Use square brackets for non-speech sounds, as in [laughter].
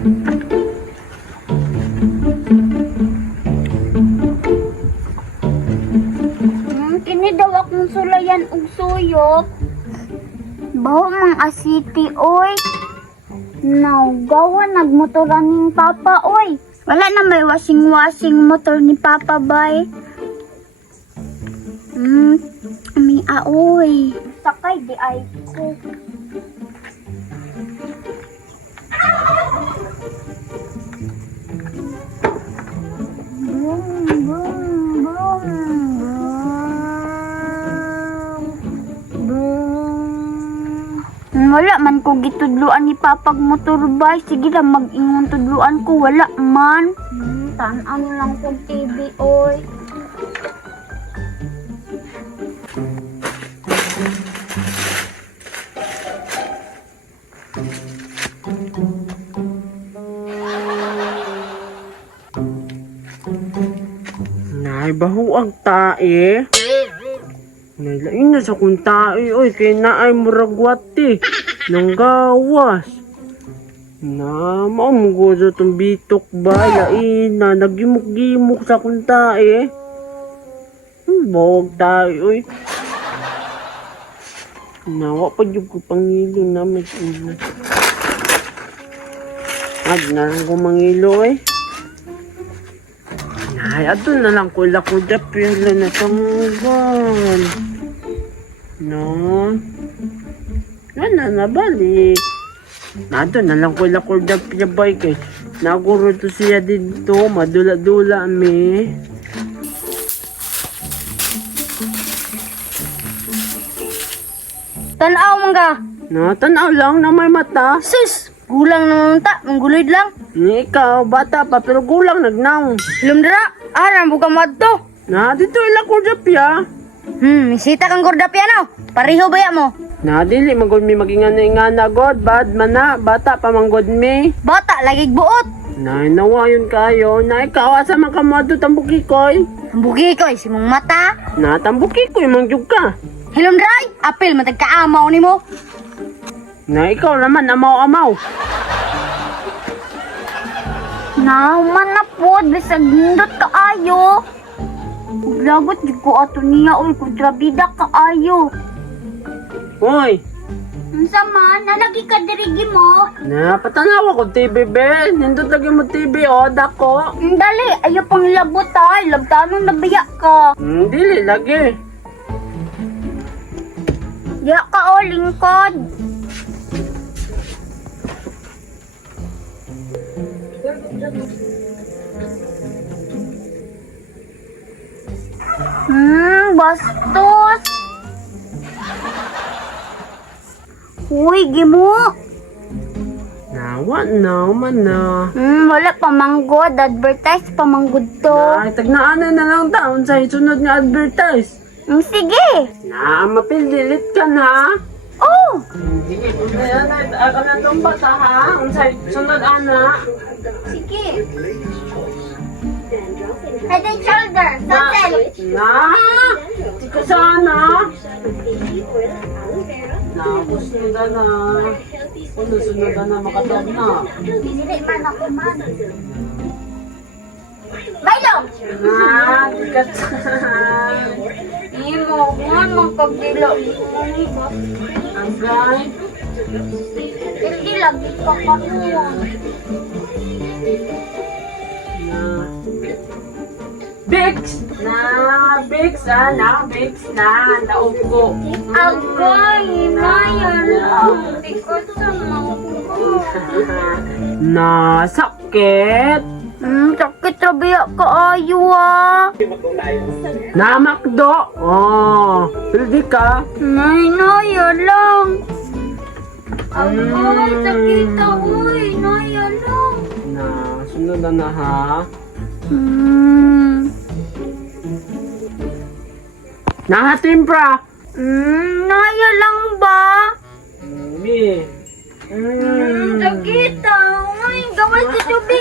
Hmm, kini daw akong sulayan og suyok. Baho mang asiti, oy. Naugawa nagmotoran ning papa, oy. Wala na may washing-washing motor ni papa, bay. Hmm, ami aoy. Sakay di ay ko. Wala man ko gitudluan ni Papag motor bay. Sige lang mag-ingon tudluan ko. Wala man. Hmm, tan-an lang ko TV, oy. Nay, baho ang tae. Nailain na sa kong tae, oy, kay naay muragwati. Nang gawas. Na, maumgo sa itong bitok ba? Lain na, nagimok-gimok sa kong tae. Hmm, bawag tae, oy. Nawa pa yung pangilo na may ina. Ad na lang ko mangilo, eh. Ay, ato na lang ko la ko dapila na tanggal. No? Ano na balik? Nato na lang ko la ko dapila bay kay naguro to siya dito, madula-dula mi. Tanaw man ka. Natanaw lang na may mata. Sus! Gulang naman ta. Mangguloyd lang. Ni ikaw, bata pa, pero gulang nagnaw. Ilum dira. Aram buka madto. Na, dito ila ko dapya. Hmm, misita kang gordapya na. Pariho baya mo. Na, dili, magod mi maging ano god, bad man na, bata pa manggod mi. Bata, lagig buot. Nay, nawayon kayo. Na ikaw, asa man ka mo ato tambuki koy. Ang bugi ko, si mong mata. Na, tambuki koy, mangjug ka. Hilom dray, apil matagkaamaw ni mo. Na, ikaw naman, amaw-amaw. Nauman na po, bisag nindot kaayo. Lagot di ko ato niya, oy, kontrabida kaayo. Hoy, Unsa man, nalagi ka dirigi mo. na, patanawa ko TV, be. Nindot lagi mo TV, o, dako. Hmm, Dali, ayo pang labot ay, labtanong nabiya ka. Hmm, dili, lagi. Diya ka o, lingkod. Hmm, bastos. Uy, gimo. Nawa na, man na. Hmm, wala pa manggod. Advertise pa manggod to. Ay, tagnaanan na lang taon sa sunod nga advertise. Hmm, sige. Na, mapildilit ka na. Oh, Sige, kaya na, ako na itong bata ha. Unsay sunod ana. sige. Head and shoulder. Satel. Na, di ka sana. Na, gusto nila na. Kung sunod na makatag na. Dili man ako man. Bailo! Na, di ka Imo, man mong pagdilo. Agay. Hindi lagi ka kanuwan. Na. Bix! Na, Bix ah, na, Bix na, naupo. Lang. Di ko sa mangko. [laughs] na, sakit. Hmm, sakit rabiya ka ayo ah. Na, makdo. Oh, pildi ka. Nay, naya lang. Agay, sakit uy. Naya lang. Na, sunod na na ha. Hmm. Na, timpra. Hmm, naya lang ba? Mi. Hmm, Mm. sakit ah. Uy, gawas sa tubig.